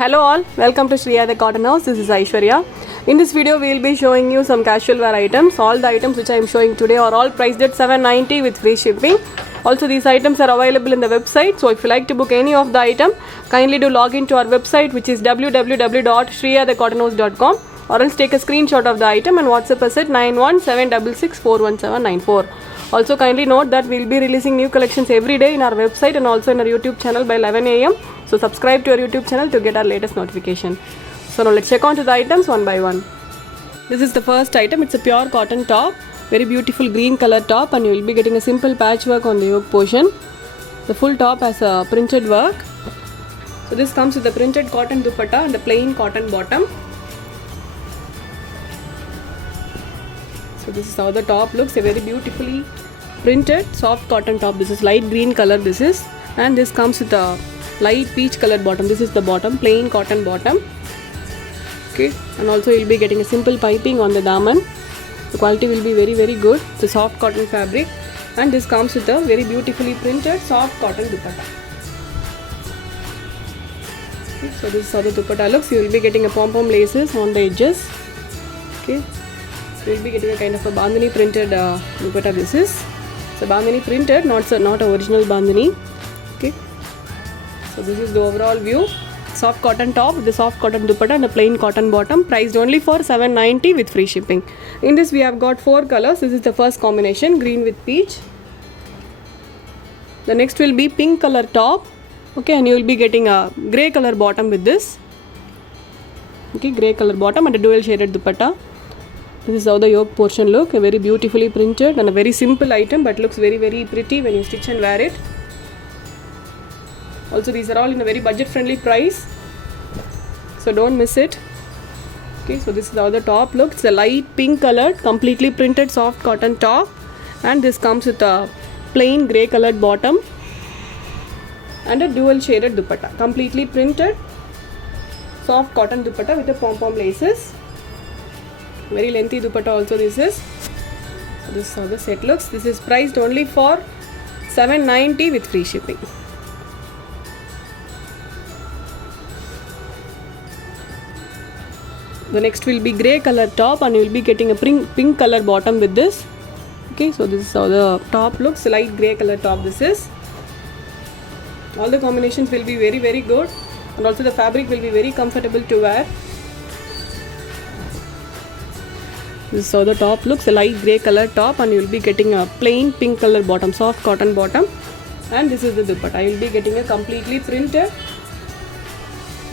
Hello all, welcome to Shriya the Cotton House. This is Aishwarya. In this video, we will be showing you some casual wear items. All the items which I am showing today are all priced at $790 with free shipping. Also, these items are available in the website. So, if you like to book any of the item, kindly do log into our website, which is www.shriyadhecottonhouse.com, or else take a screenshot of the item and WhatsApp us at 9176641794. Also, kindly note that we will be releasing new collections every day in our website and also in our YouTube channel by 11 a.m. So, subscribe to our YouTube channel to get our latest notification. So, now let's check on to the items one by one. This is the first item. It's a pure cotton top. Very beautiful green color top, and you will be getting a simple patchwork on the yoke portion. The full top has a printed work. So, this comes with the printed cotton dupatta and the plain cotton bottom. So, this is how the top looks. A very beautifully printed soft cotton top. This is light green color. This is, and this comes with a light peach colored bottom. This is the bottom, plain cotton bottom. Okay, and also you'll be getting a simple piping on the daman. The quality will be very good. It's a soft cotton fabric, and this comes with a very beautifully printed soft cotton dupatta. Okay, so this is how the dupatta looks. You will be getting a pom-pom laces on the edges. Okay, so you'll be getting a kind of a bandhani printed dupatta. This is so bandhani printed, not a original bandhani. Okay, so this is the overall view. Soft cotton top with the soft cotton dupatta and a plain cotton bottom, priced only for $790 with free shipping. In this we have got 4 colors. This is the first combination, green with peach. The next will be pink color top. Okay, and you will be getting a grey color bottom with this. Okay, grey color bottom and a dual shaded dupatta. This is how the yoke portion look. A very beautifully printed and a very simple item, but looks very pretty when you stitch and wear it. Also, these are all in a very budget friendly price, so don't miss it. Okay, so this is how the top looks. It's a light pink colored, completely printed soft cotton top, and this comes with a plain grey colored bottom and a dual shaded dupatta. Completely printed soft cotton dupatta with the pom-pom laces. Very lengthy dupatta also this is. So this is how the set looks. This is priced only for $790 with free shipping. The next will be grey color top, and you will be getting a pink color bottom with this. Okay, so this is how the top looks. Light grey color top this is. All the combinations will be very good, and also the fabric will be very comfortable to wear. This is how the top looks. A light grey color top, and you will be getting a plain pink color bottom, soft cotton bottom, and this is the dupatta. You will be getting a completely printed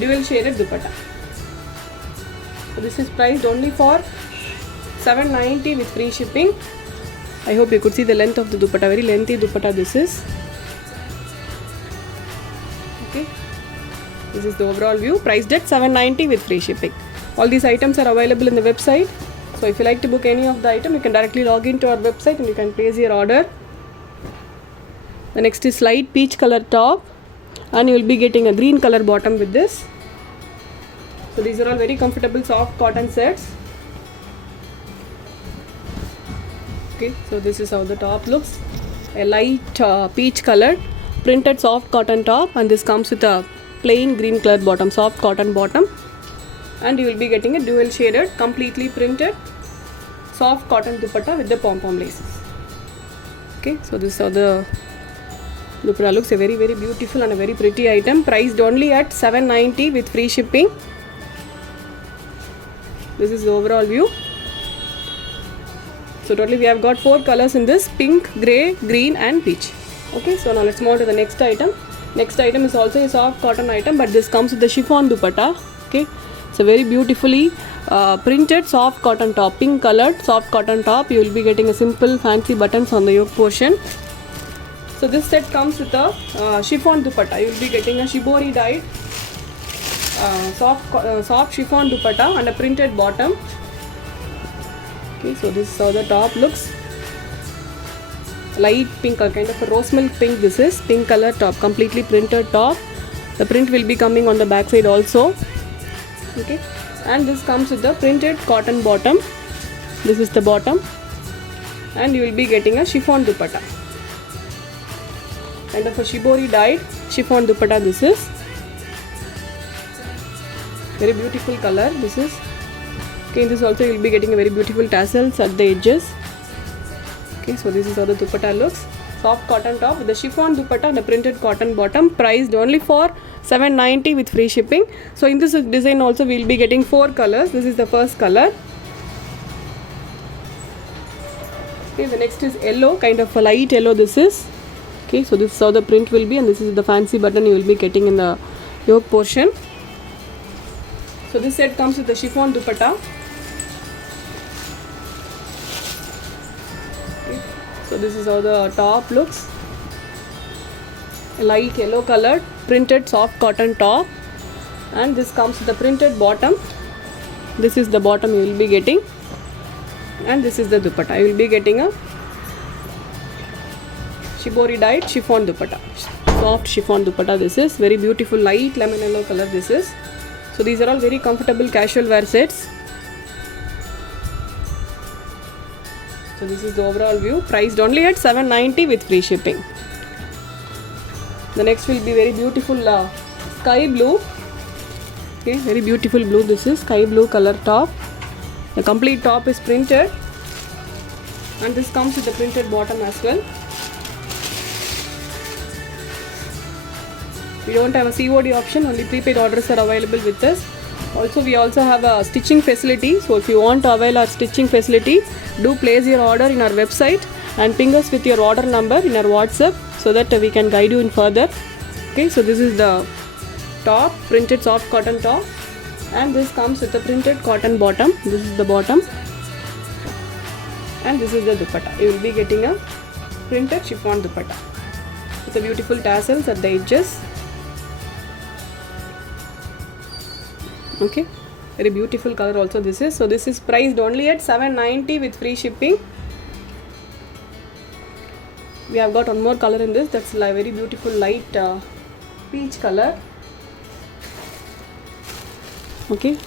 dual shaded dupatta. So this is priced only for $790 with free shipping. I hope you could see the length of the dupatta. Very lengthy dupatta this is. Okay, this is the overall view, priced at $790 with free shipping. All these items are available in the website. So if you like to book any of the item, you can directly log into our website and you can place your order. The next is light peach color top, and you will be getting a green color bottom with this. So these are all very comfortable soft cotton sets. Okay, so this is how the top looks. A light peach colored printed soft cotton top, and this comes with a plain green colored bottom, soft cotton bottom, and you will be getting a dual shaded completely printed soft cotton dupatta with the pom-pom laces. Okay, so this is how the dupatta looks. A very beautiful and a very pretty item, priced only at $790 with free shipping. This is the overall view. So totally we have got 4 colors in this: pink, grey, green and peach. Okay, so now let's move on to the next item. Next item is also a soft cotton item, but this comes with the chiffon dupatta. Okay, it's a very beautifully printed soft cotton top, pink colored soft cotton top. You will be getting a simple fancy buttons on the yoke portion. So this set comes with a chiffon dupatta. You will be getting a shibori dyed soft chiffon dupatta and a printed bottom. Okay, so this is how the top looks. Light pink, or kind of a rose milk pink. This is pink color top, completely printed top. The print will be coming on the back side also. Okay, and this comes with the printed cotton bottom. This is the bottom, and you will be getting a chiffon dupatta. Kind of a shibori dyed chiffon dupatta this is. Very beautiful color this is. Okay, in this also you will be getting a very beautiful tassels at the edges. Okay, so this is how the dupatta looks. Soft cotton top with the chiffon dupatta and a printed cotton bottom, priced only for $790 with free shipping. So in this design also we will be getting 4 colors. This is the first color. Okay, the next is yellow, kind of a light yellow this is. Okay, so this is how the print will be, and this is the fancy button you will be getting in the yoke portion. So this set comes with the chiffon dupatta. Okay, so this is how the top looks. A light yellow colored printed soft cotton top, and this comes with the printed bottom. This is the bottom you will be getting, and this is the dupatta. You will be getting a shibori dyed chiffon dupatta, soft chiffon dupatta. This is very beautiful light lemon yellow color this is. So these are all very comfortable casual wear sets. So this is the overall view, priced only at $790 with free shipping. The next will be very beautiful sky blue. Okay, very beautiful blue this is, sky blue color top. The complete top is printed, and this comes with the printed bottom as well. We don't have a COD option, only prepaid orders are available with us. Also, we also have a stitching facility. So if you want to avail our stitching facility, do place your order in our website and ping us with your order number in our WhatsApp so that we can guide you in further. Okay, so this is the top, printed soft cotton top, and this comes with the printed cotton bottom. This is the bottom, and this is the dupatta. You will be getting a printed chiffon dupatta. It's a beautiful tassels at the edges. Okay, very beautiful color also this is. So this is priced only at $790 with free shipping. We have got one more color in this, that's like very beautiful light peach color. Okay,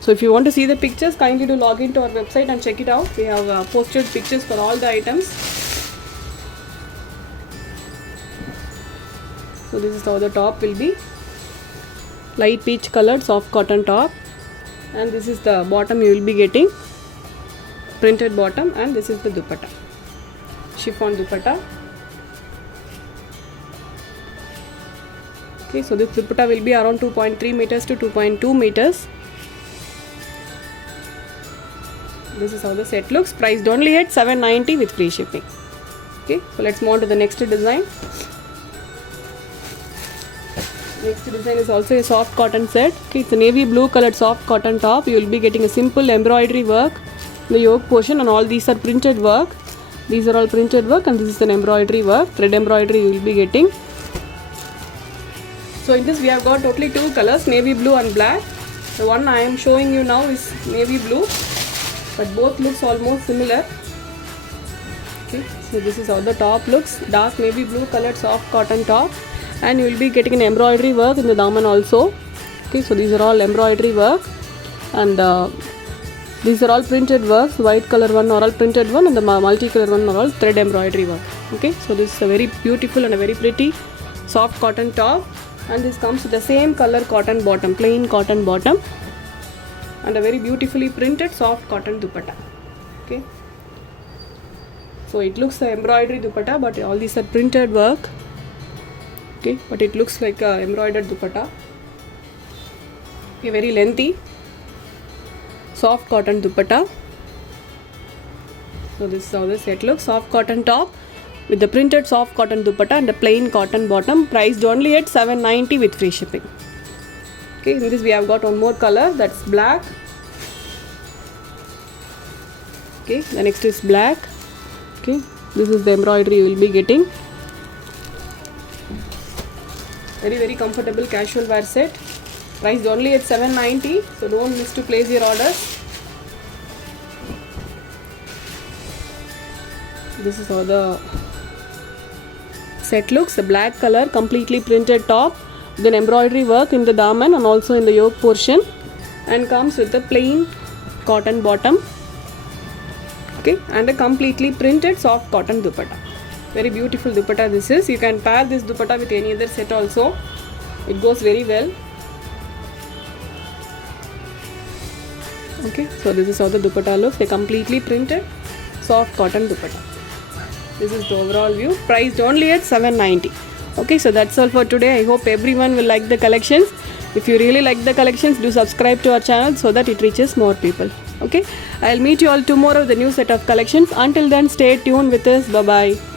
so if you want to see the pictures, kindly do log into our website and check it out. We have posted pictures for all the items. So this is how the top will be, light peach colored soft cotton top, and this is the bottom you will be getting, printed bottom, and this is the dupatta, chiffon dupatta. Okay, so this dupatta will be around 2.3 meters to 2.2 meters. This is how the set looks, priced only at $790 with free shipping. Okay, so let's move on to the next design. Next design is also a soft cotton set. Okay, it's a navy blue colored soft cotton top. You will be getting a simple embroidery work in the yoke portion, and all these are printed work. These are all printed work, and this is an embroidery work, thread embroidery you will be getting. So in this we have got totally 2 colors, navy blue and black. The one I am showing you now is navy blue, but both looks almost similar. Okay, so this is how the top looks, dark navy blue colored soft cotton top, and you will be getting an embroidery work in the daman also. Okay, so these are all embroidery work, and these are all printed works. White color one are all printed one, and the multicolor one are all thread embroidery work. Okay, so this is a very beautiful and a very pretty soft cotton top, and this comes with the same color cotton bottom, plain cotton bottom, and a very beautifully printed soft cotton dupatta. Okay, so it looks a embroidery dupatta, but all these are printed work. Okay, but it looks like a embroidered dupatta. Okay, very lengthy soft cotton dupatta. So this is how the set looks, soft cotton top with the printed soft cotton dupatta and a plain cotton bottom, priced only at $790 with free shipping. Okay, in this we have got one more color, that's black. Okay, the next is black. Okay, this is the embroidery you will be getting. Very comfortable casual wear set, priced only at $790, so don't miss to place your orders. This is how the set looks, a black color completely printed top, then embroidery work in the daman and also in the yoke portion, and comes with a plain cotton bottom. Okay, and a completely printed soft cotton dupatta. Very beautiful dupatta this is. You can pair this dupatta with any other set also, it goes very well. Okay, so this is how the dupatta looks. They completely printed soft cotton dupatta. This is the overall view, priced only at 790. Okay, so that's all for today. I hope everyone will like the collections. If you really like the collections, do subscribe to our channel so that it reaches more people. Okay, I'll meet you all tomorrow with a new set of collections. Until then, stay tuned with us. Bye bye.